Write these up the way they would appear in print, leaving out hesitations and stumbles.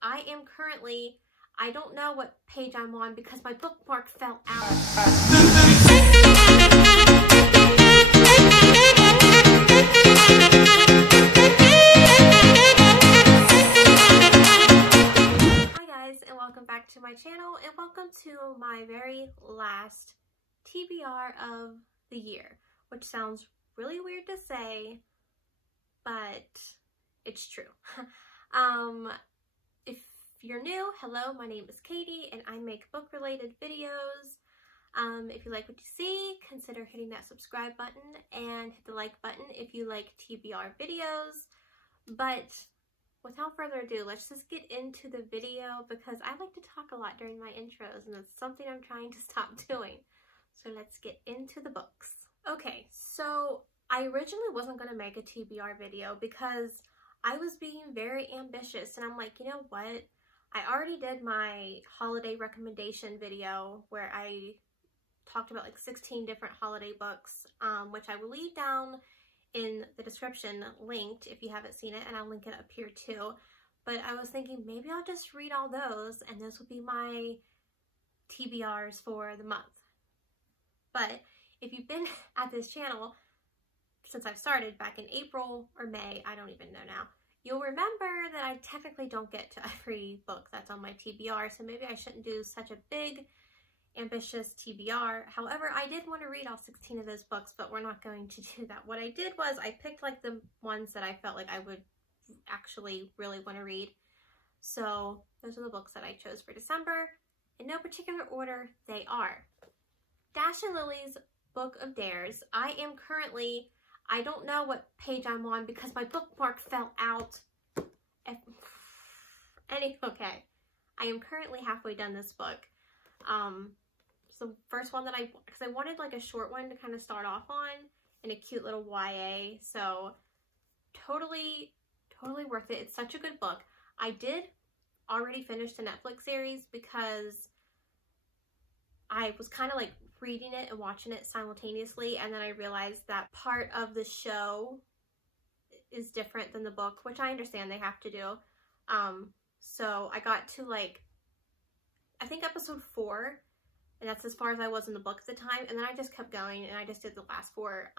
I am currently, I don't know what page I'm on because my bookmark fell out. Hi guys, and welcome back to my channel, and welcome to my very last TBR of the year, which sounds really weird to say, but it's true. If you're new, hello, my name is Katie and I make book related videos. If you like what you see, consider hitting that subscribe button and hit the like button if you like TBR videos. But without further ado, let's just get into the video because I like to talk a lot during my intros and it's something I'm trying to stop doing. So let's get into the books. Okay, so I originally wasn't going to make a TBR video because I was being very ambitious and I'm like, you know what? I already did my holiday recommendation video where I talked about like 16 different holiday books, which I will leave down in the description linked if you haven't seen it, and I'll link it up here too. But I was thinking maybe I'll just read all those and those will be my TBRs for the month. But if you've been at this channel since I've started back in April or May, I don't even know now, you'll remember that I technically don't get to every book that's on my TBR, so maybe I shouldn't do such a big, ambitious TBR. However, I did want to read all 16 of those books, but we're not going to do that. What I did was I picked like the ones that I felt like I would actually really want to read. So those are the books that I chose for December. In no particular order, they are Dash and Lily's Book of Dares. I am currently, I don't know what page I'm on because my bookmark fell out. Okay. I am currently halfway done this book. So the first one that because I wanted like a short one to kind of start off on and a cute little YA. So totally worth it. It's such a good book. I did already finish the Netflix series because I was kind of like reading it and watching it simultaneously, and then I realized that part of the show is different than the book, which I understand they have to do. So I got to like, I think episode 4, and that's as far as I was in the book at the time, and then I just kept going and I just did the last 4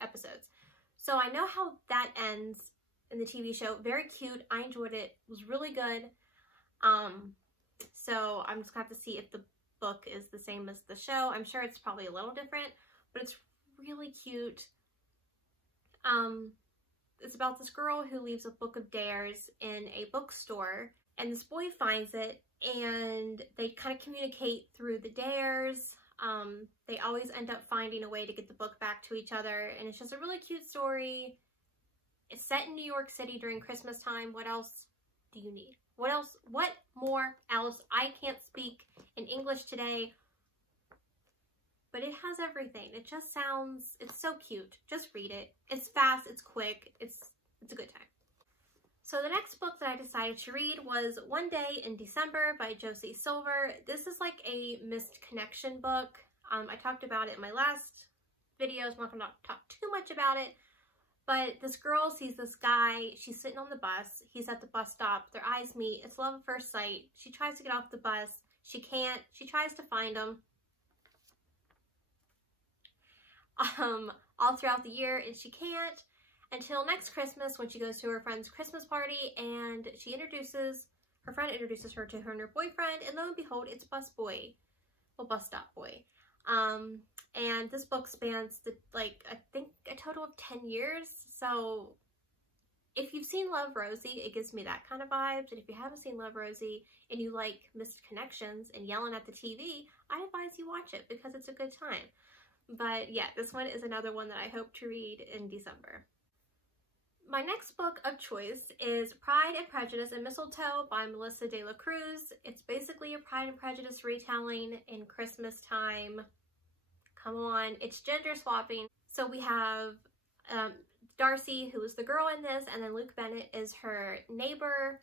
episodes. So I know how that ends in the TV show. Very cute. I enjoyed it. It was really good. So I'm just gonna have to see if the book is the same as the show. I'm sure it's probably a little different, but it's really cute. It's about this girl who leaves a book of dares in a bookstore, and this boy finds it, and they kind of communicate through the dares. They always end up finding a way to get the book back to each other, and it's just a really cute story. It's set in New York City during Christmas time. What else do you need? What else? What more else? I can't speak in English today, but it has everything. It just sounds, it's so cute. Just read it. It's fast, it's quick, it's a good time. So the next book that I decided to read was One Day in December by Josie Silver. This is like a missed connection book. I talked about it in my last videos. I'm not going to talk too much about it. But this girl sees this guy. She's sitting on the bus. He's at the bus stop. Their eyes meet. It's love at first sight. She tries to get off the bus. She can't. She tries to find him all throughout the year, and she can't until next Christmas when she goes to her friend's Christmas party, and her friend introduces her to her and her boyfriend, and lo and behold, it's bus stop boy. And this book spans I think a total of 10 years. So if you've seen Love, Rosie, it gives me that kind of vibes. And if you haven't seen Love, Rosie and you like missed connections and yelling at the TV, I advise you watch it because it's a good time. But yeah, this one is another one that I hope to read in December. My next book of choice is Pride and Prejudice and Mistletoe by Melissa De La Cruz. It's basically a Pride and Prejudice retelling in Christmas time. Come on, it's gender swapping. So we have Darcy, who is the girl in this, and then Luke Bennett is her neighbor,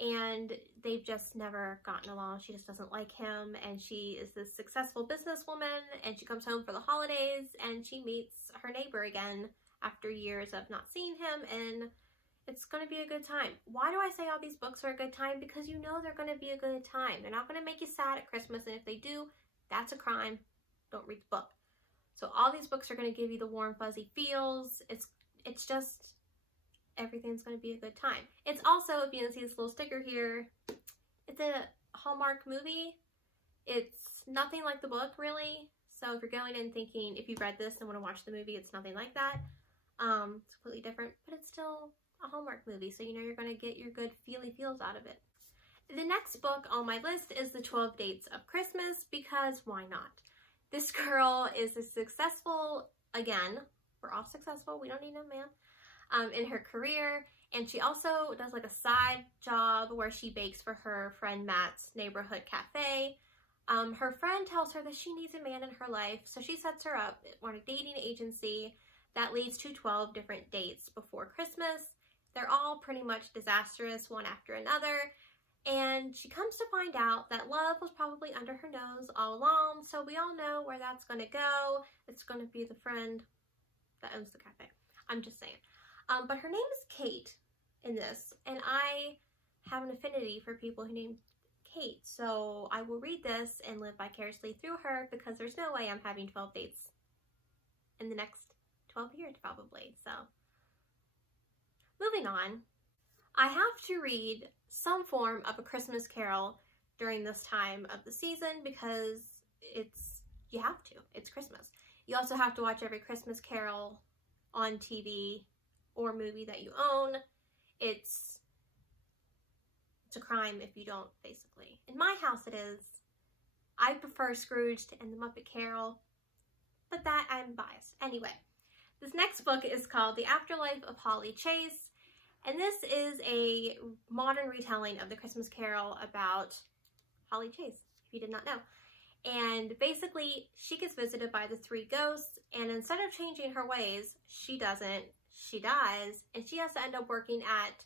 and they've just never gotten along. She just doesn't like him, and she is this successful businesswoman, and she comes home for the holidays, and she meets her neighbor again after years of not seeing him It's going to be a good time. Why do I say all these books are a good time? Because you know they're going to be a good time. They're not going to make you sad at Christmas, and if they do, that's a crime. Don't read the book. So all these books are going to give you the warm, fuzzy feels. It's just, everything's going to be a good time. It's also, if you can see this little sticker here, it's a Hallmark movie. It's nothing like the book, really. So if you're going in thinking, if you read this and want to watch the movie, it's nothing like that. It's completely different, but it's still a Hallmark movie, so you know you're going to get your good feels out of it. The next book on my list is The 12 Dates of Christmas, because why not? This girl is a successful, again, we're all successful, we don't need no man, in her career, and she also does like a side job where she bakes for her friend Matt's neighborhood cafe. Her friend tells her that she needs a man in her life, so she sets her up on a dating agency that leads to 12 different dates before Christmas. They're all pretty much disastrous, one after another, and she comes to find out that love was probably under her nose all along, so we all know where that's going to go. It's going to be the friend that owns the cafe. I'm just saying. But her name is Kate in this, and I have an affinity for people who name Kate, so I will read this and live vicariously through her, because there's no way I'm having 12 dates in the next 12 years probably. So moving on, I have to read some form of A Christmas Carol during this time of the season, because you have to. It's Christmas. You also have to watch every Christmas Carol on TV or movie that you own. It's a crime if you don't, basically. In my house it is. I prefer Scrooged and the Muppet Carol, but that I'm biased. Anyway, this next book is called The Afterlife of Holly Chase, and this is a modern retelling of the Christmas Carol about Holly Chase, if you did not know. And basically, she gets visited by the 3 ghosts, and instead of changing her ways, she doesn't. She dies, and she has to end up working at,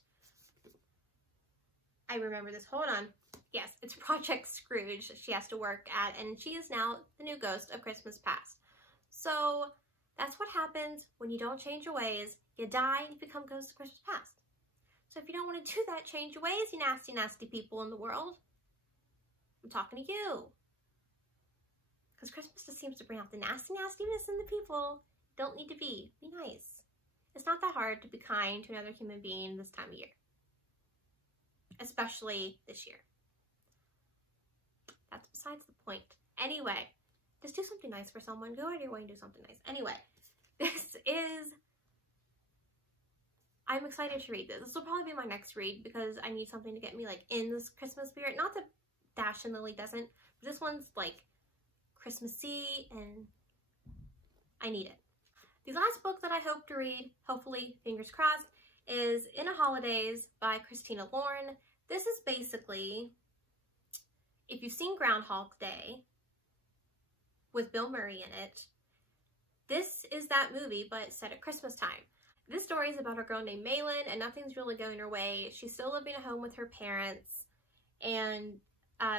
I remember this, hold on. Yes, it's Project Scrooge she has to work at, and she is now the new ghost of Christmas past. So that's what happens when you don't change your ways. You die and you become ghosts of Christmas past. So if you don't want to do that, change your ways, you nasty, nasty people in the world. I'm talking to you. Because Christmas just seems to bring out the nasty, nastiness in the people. Don't need to be. Be nice. It's not that hard to be kind to another human being this time of year. Especially this year. That's besides the point. Anyway, just do something nice for someone. Go out of your way and do something nice. Anyway, I'm excited to read this. This will probably be my next read, because I need something to get me like in this Christmas spirit. Not that Dash and Lily doesn't, but this one's like Christmassy and I need it. The last book that I hope to read, hopefully, fingers crossed, is In a Holidays by Christina Lauren. This is basically, if you've seen Groundhog Day with Bill Murray in it, this is that movie, but set at Christmas time. This story is about a girl named Malin, and nothing's really going her way. She's still living at home with her parents, and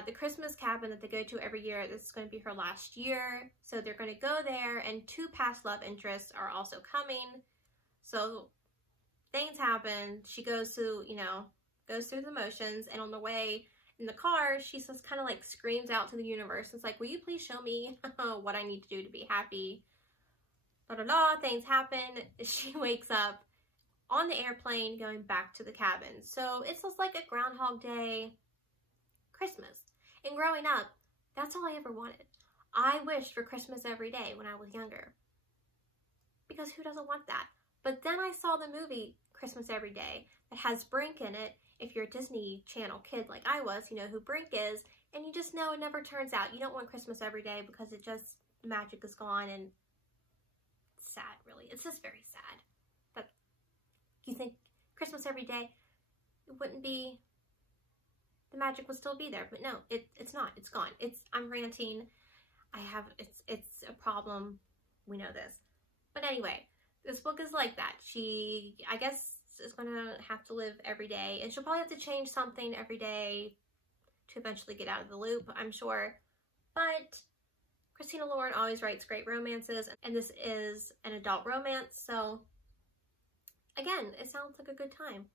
the Christmas cabin that they go to every year, this is going to be her last year, so they're going to go there, and 2 past love interests are also coming. So things happen. She goes through, goes through the motions, and on the way in the car, she just kind of like screams out to the universe. It's like, will you please show me what I need to do to be happy? Blah, blah, blah. Things happen. She wakes up on the airplane going back to the cabin. So it's just like a Groundhog Day Christmas. And growing up, that's all I ever wanted. I wished for Christmas every day when I was younger. Because who doesn't want that? But then I saw the movie Christmas Every Day that has Brink in it. If you're a Disney Channel kid like I was, you know who Brink is, and you just know it never turns out. You don't want Christmas every day because it just, the magic is gone, and it's sad, really. It's just very sad. But you think Christmas every day, it wouldn't be, the magic would still be there, but no, it's not. It's gone. I'm ranting. It's a problem. We know this. But anyway, this book is like that. She, I guess, is going to have to live every day, and she'll probably have to change something every day to eventually get out of the loop, I'm sure. But Christina Lauren always writes great romances, and this is an adult romance, so again, it sounds like a good time.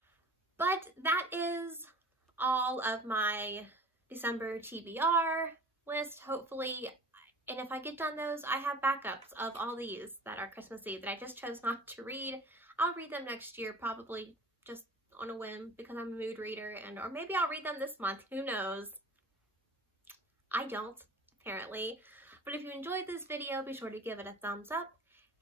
But that is all of my December TBR list, hopefully. And if I get done those, I have backups of all these that are Christmassy that I just chose not to read. I'll read them next year, probably just on a whim because I'm a mood reader, or maybe I'll read them this month, who knows. I don't, apparently. But if you enjoyed this video, be sure to give it a thumbs up.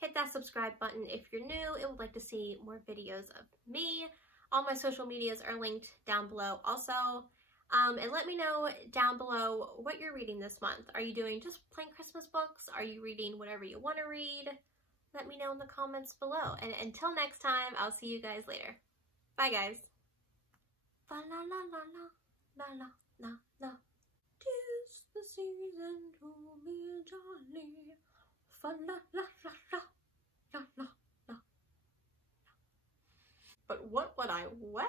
Hit that subscribe button if you're new and would like to see more videos of me. All my social medias are linked down below also. And let me know down below what you're reading this month. Are you doing just plain Christmas books? Are you reading whatever you want to read? Let me know in the comments below. And until next time, I'll see you guys later. Bye, guys. Fa la la la la la la la la. 'Tis the season to be jolly. Fa la la la la la la la. But what would I wear?